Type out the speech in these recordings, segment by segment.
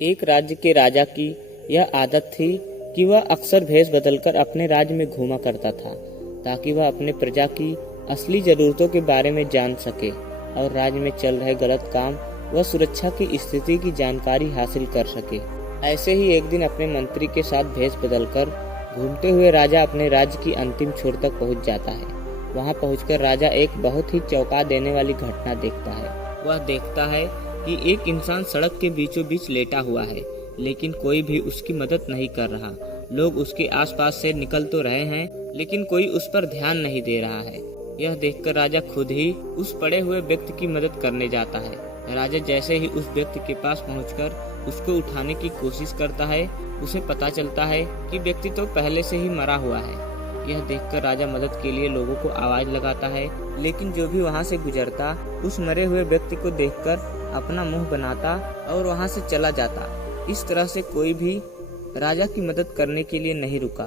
एक राज्य के राजा की यह आदत थी कि वह अक्सर भेष बदलकर अपने राज्य में घूमा करता था, ताकि वह अपने प्रजा की असली जरूरतों के बारे में जान सके और राज्य में चल रहे गलत काम व सुरक्षा की स्थिति की जानकारी हासिल कर सके। ऐसे ही एक दिन अपने मंत्री के साथ भेष बदलकर घूमते हुए राजा अपने राज्य की अंतिम छोर तक पहुंच जाता है। वहां पहुंचकर राजा एक बहुत ही चौंका देने वाली घटना देखता है। वह देखता है कि एक इंसान सड़क के बीचों बीच लेटा हुआ है, लेकिन कोई भी उसकी मदद नहीं कर रहा। लोग उसके आसपास से निकल तो रहे हैं, लेकिन कोई उस पर ध्यान नहीं दे रहा है। यह देखकर राजा खुद ही उस पड़े हुए व्यक्ति की मदद करने जाता है। राजा जैसे ही उस व्यक्ति के पास पहुंचकर उसको उठाने की कोशिश करता है, उसे पता चलता है कि व्यक्ति तो पहले से ही मरा हुआ है। यह देखकर राजा मदद के लिए लोगों को आवाज लगाता है, लेकिन जो भी वहां से गुजरता उस मरे हुए व्यक्ति को देखकर अपना मुंह बनाता और वहां से चला जाता। इस तरह से कोई भी राजा की मदद करने के लिए नहीं रुका।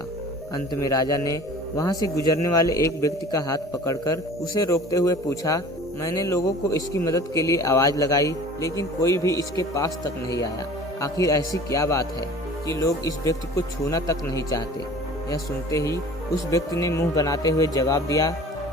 अंत में राजा ने वहां से गुजरने वाले एक व्यक्ति का हाथ पकड़कर उसे रोकते हुए पूछा, मैंने लोगों को इसकी मदद के लिए आवाज लगाई, लेकिन कोई भी इसके पास तक नहीं आया। आखिर ऐसी क्या बात है कि लोग इस व्यक्ति को छूना तक नहीं चाहते। यह सुनते ही उस व्यक्ति ने मुंह बनाते हुए जवाब दिया,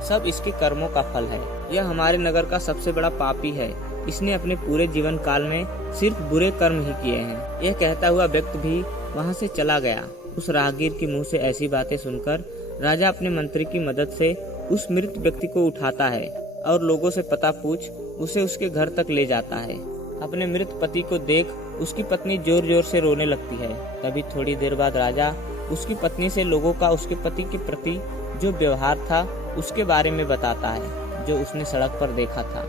सब इसके कर्मों का फल है। यह हमारे नगर का सबसे बड़ा पापी है। इसने अपने पूरे जीवन काल में सिर्फ बुरे कर्म ही किए हैं। यह कहता हुआ व्यक्ति भी वहां से चला गया। उस राहगीर के मुंह से ऐसी बातें सुनकर राजा अपने मंत्री की मदद से उस मृत व्यक्ति को उठाता है और लोगों से पता पूछ उसे उसके घर तक ले जाता है। अपने मृत पति को देख उसकी पत्नी जोर जोर से रोने लगती है। तभी थोड़ी देर बाद राजा उसकी पत्नी से लोगों का उसके पति के प्रति जो व्यवहार था उसके बारे में बताता है, जो उसने सड़क पर देखा था।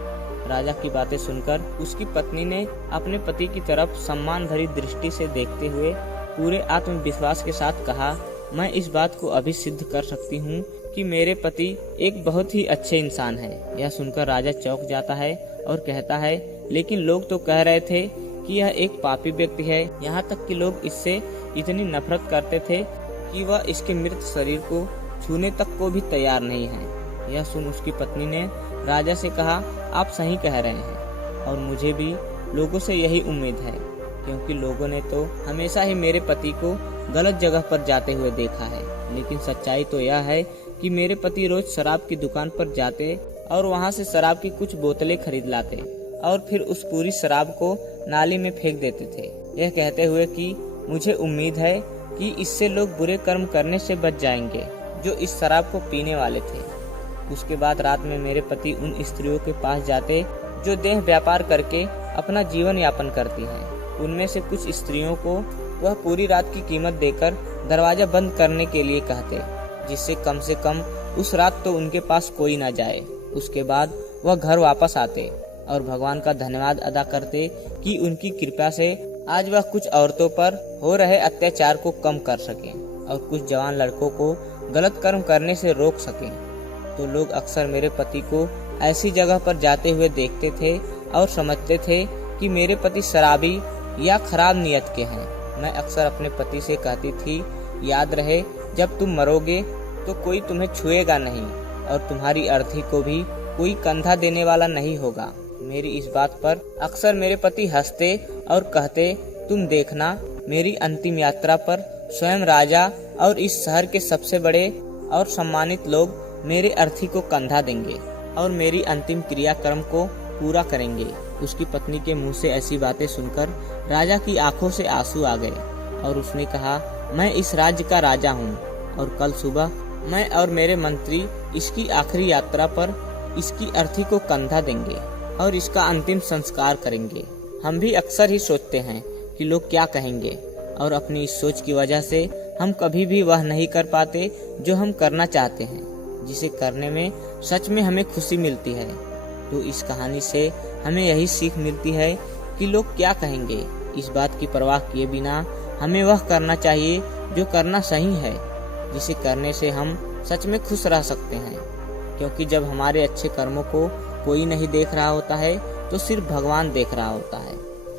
राजा की बातें सुनकर उसकी पत्नी ने अपने पति की तरफ सम्मान भरी दृष्टि से देखते हुए पूरे आत्मविश्वास के साथ कहा, मैं इस बात को अभी सिद्ध कर सकती हूँ कि मेरे पति एक बहुत ही अच्छे इंसान हैं। यह सुनकर राजा चौंक जाता है और कहता है, लेकिन लोग तो कह रहे थे कि यह एक पापी व्यक्ति है। यहाँ तक कि लोग इससे इतनी नफरत करते थे कि वह इसके मृत शरीर को छूने तक को भी तैयार नहीं है। यह सुन उसकी पत्नी ने राजा से कहा, आप सही कह रहे हैं और मुझे भी लोगों से यही उम्मीद है, क्योंकि लोगों ने तो हमेशा ही मेरे पति को गलत जगह पर जाते हुए देखा है। लेकिन सच्चाई तो यह है कि मेरे पति रोज शराब की दुकान पर जाते और वहां से शराब की कुछ बोतलें खरीद लाते और फिर उस पूरी शराब को नाली में फेंक देते थे। यह कहते हुए कि मुझे उम्मीद है कि इससे लोग बुरे कर्म करने से बच जाएंगे जो इस शराब को पीने वाले थे। उसके बाद रात में मेरे पति उन स्त्रियों के पास जाते जो देह व्यापार करके अपना जीवन यापन करती हैं। उनमें से कुछ स्त्रियों को वह पूरी रात की कीमत देकर दरवाजा बंद करने के लिए कहते, जिससे कम से कम उस रात तो उनके पास कोई ना जाए। उसके बाद वह घर वापस आते और भगवान का धन्यवाद अदा करते कि उनकी कृपा से आज वह कुछ औरतों पर हो रहे अत्याचार को कम कर सके और कुछ जवान लड़कों को गलत कर्म करने से रोक सके। तो लोग अक्सर मेरे पति को ऐसी जगह पर जाते हुए देखते थे और समझते थे कि मेरे पति शराबी या खराब नियत के हैं। मैं अक्सर अपने पति से कहती थी, याद रहे जब तुम मरोगे तो कोई तुम्हें छुएगा नहीं और तुम्हारी अर्थी को भी कोई कंधा देने वाला नहीं होगा। मेरी इस बात पर अक्सर मेरे पति हंसते और कहते, तुम देखना मेरी अंतिम यात्रा पर स्वयं राजा और इस शहर के सबसे बड़े और सम्मानित लोग मेरे अर्थी को कंधा देंगे और मेरी अंतिम क्रियाक्रम को पूरा करेंगे। उसकी पत्नी के मुंह से ऐसी बातें सुनकर राजा की आंखों से आंसू आ गए और उसने कहा, मैं इस राज्य का राजा हूँ और कल सुबह मैं और मेरे मंत्री इसकी आखिरी यात्रा पर इसकी अर्थी को कंधा देंगे और इसका अंतिम संस्कार करेंगे। हम भी अक्सर ही सोचते हैं कि लोग क्या कहेंगे और अपनी इस सोच की वजह से हम कभी भी वह नहीं कर पाते जो हम करना चाहते हैं, जिसे करने में सच में हमें खुशी मिलती है। तो इस कहानी से हमें यही सीख मिलती है कि लोग क्या कहेंगे, इस बात की परवाह किए बिना हमें वह करना चाहिए जो करना सही है, जिसे करने से हम सच में खुश रह सकते हैं। क्योंकि जब हमारे अच्छे कर्मों को कोई नहीं देख रहा होता है तो सिर्फ भगवान देख रहा होता है।